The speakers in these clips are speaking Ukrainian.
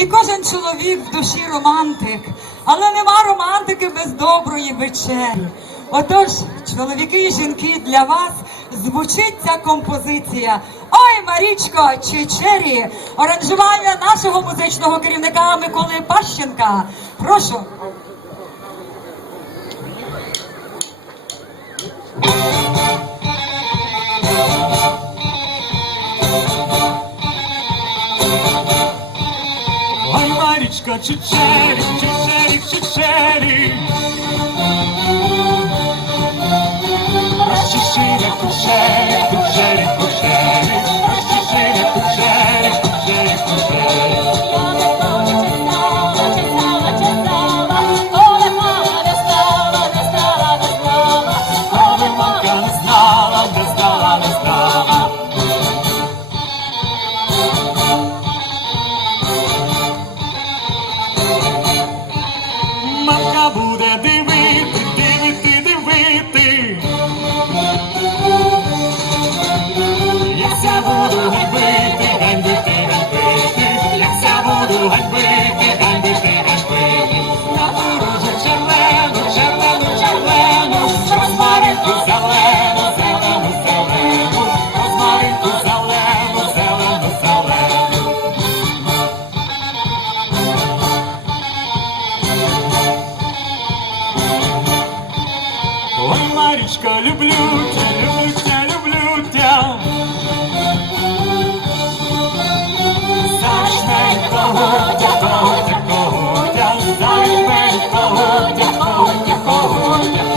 І кожен чоловік в душі романтик, але нема романтики без доброї вечері. Отож, чоловіки і жінки, для вас звучить ця композиція. Ой, Марічко Чечері, оранжування нашого музичного керівника Миколи Пащенка. Прошу. Чечерівка, Чечерів, Чечерів, Чечерів. Розчешили кушерів, кушерів, кушерів. Розчешили кушерів, кушерів, кушерів. Сонечко, люблю тебя, люблю тебя, люблю тебя. Зажмелько, Годя, Годя, Годя, Зажмелько, Годя, Годя, Годя,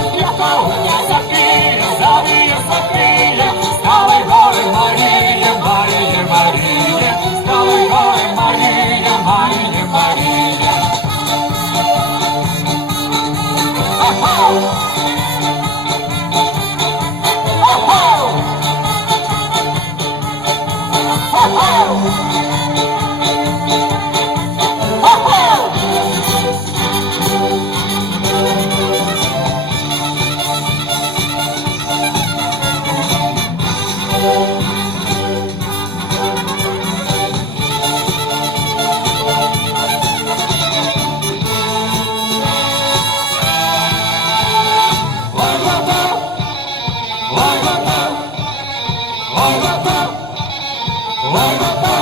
Mama, mama.